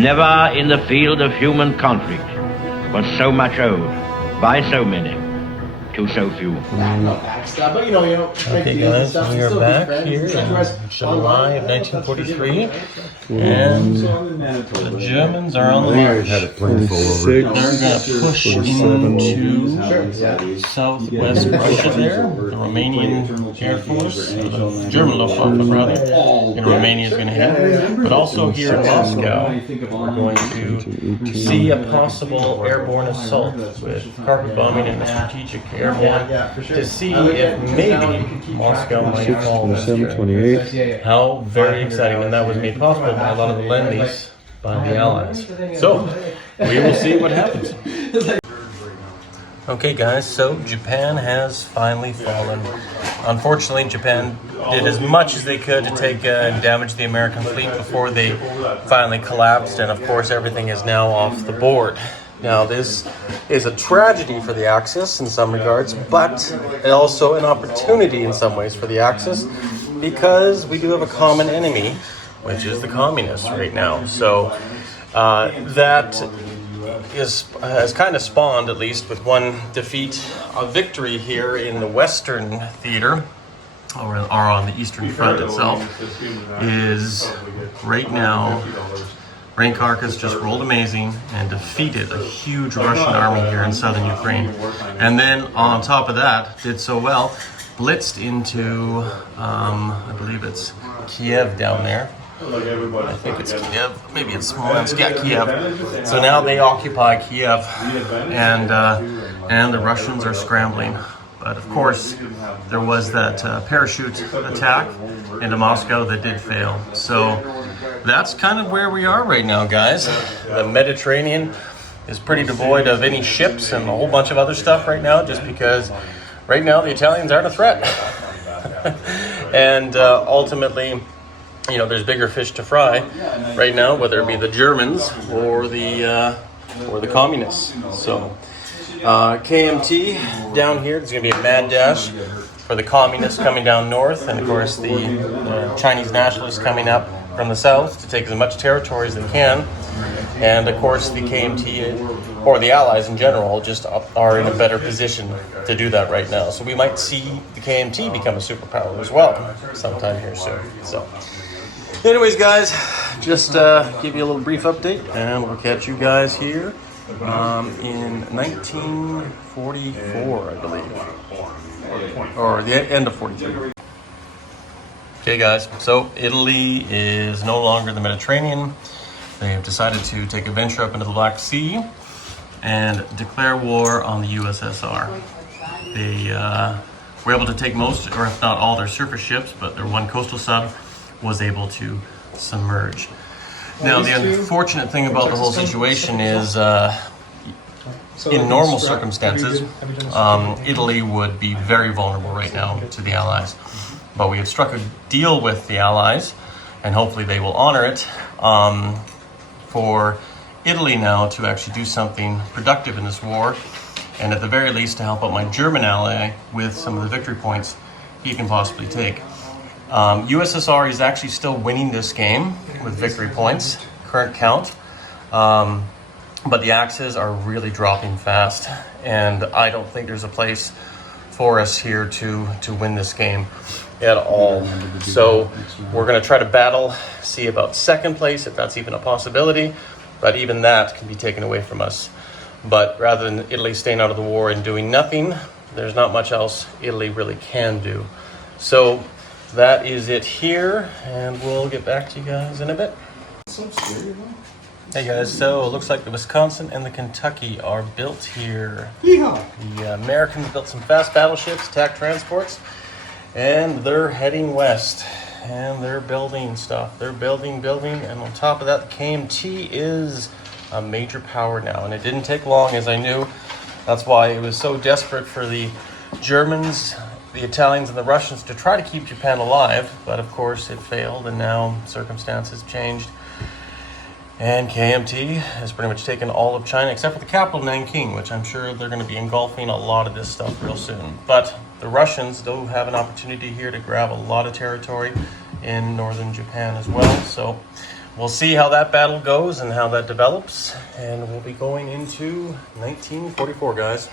Never in the field of human conflict was so much owed by so many to so few. Okay guys, we are back here in July of 1943, and the Germans are on the march. They're going to push into southwest Russia there. The Romanian Air Force, the German Luftwaffe rather, in Romania is going to hit. But also here in Moscow, we're going to see a possible airborne assault with carpet bombing and a strategic airborne to see if maybe Moscow might fall this year. How very exciting, and that was made possible by a lot of the lend-lease by the Allies. So, we will see what happens. Okay guys, so Japan has finally fallen. Unfortunately, Japan did as much as they could to take and damage the American fleet before they finally collapsed, and of course everything is now off the board. Now this is a tragedy for the Axis in some regards, but also an opportunity in some ways for the Axis, because we do have a common enemy, which is the communists right now. So that has kind of spawned, at least with one defeat, a victory here in the Western theater, or on the Eastern Front itself, is right now Reinkarkas just rolled amazing and defeated a huge Russian army here in southern Ukraine. And then on top of that, did so well, blitzed into, I believe it's Kiev down there. I think it's Kiev, maybe it's Smolensk, yeah, Kiev. So now they occupy Kiev, and the Russians are scrambling. But of course, there was that parachute attack into Moscow that did fail. So that's kind of where we are right now, guys. The Mediterranean is pretty devoid of any ships and a whole bunch of other stuff right now, just because right now the Italians aren't a threat. And ultimately, you know, there's bigger fish to fry right now, whether it be the Germans or the communists. So KMT down here, there's going to be a mad dash for the communists coming down north, and of course the Chinese nationalists coming up from the south to take as much territory as they can. And of course the KMT, or the Allies in general, just are in a better position to do that right now. So we might see the KMT become a superpower as well sometime here soon. So anyways guys, just give you a little brief update, and we'll catch you guys here in 1944, I believe, or the end of 43. Okay guys, so Italy is no longer the Mediterranean. They have decided to take a venture up into the Black Sea and declare war on the USSR. They were able to take most, or if not all, their surface ships, but their one coastal sub was able to submerge. Now, the unfortunate thing about the whole situation is, in normal circumstances, Italy would be very vulnerable right now to the Allies. But we have struck a deal with the Allies, and hopefully they will honor it, for Italy now to actually do something productive in this war, and at the very least to help out my German ally with some of the victory points he can possibly take. USSR is actually still winning this game with victory points, current count, but the Axis are really dropping fast, and I don't think there's a place for us here to win this game at all. So we're going to try to battle, see about second place, if that's even a possibility, but even that can be taken away from us. But rather than Italy staying out of the war and doing nothing, there's not much else Italy really can do. So that is it here, and we'll get back to you guys in a bit. Hey guys, so it looks like the Wisconsin and the Kentucky are built here. Yeehaw! The Americans built some fast battleships, attack transports, and they're heading west. And they're building stuff. They're building, and on top of that, the KMT is a major power now. And it didn't take long, as I knew. That's why it was so desperate for the Germans, the Italians, and the Russians to try to keep Japan alive. But of course, it failed, and now circumstances changed. And KMT has pretty much taken all of China, except for the capital, Nanking, which I'm sure they're going to be engulfing a lot of this stuff real soon. But the Russians do have an opportunity here to grab a lot of territory in northern Japan as well. So we'll see how that battle goes and how that develops. And we'll be going into 1944, guys.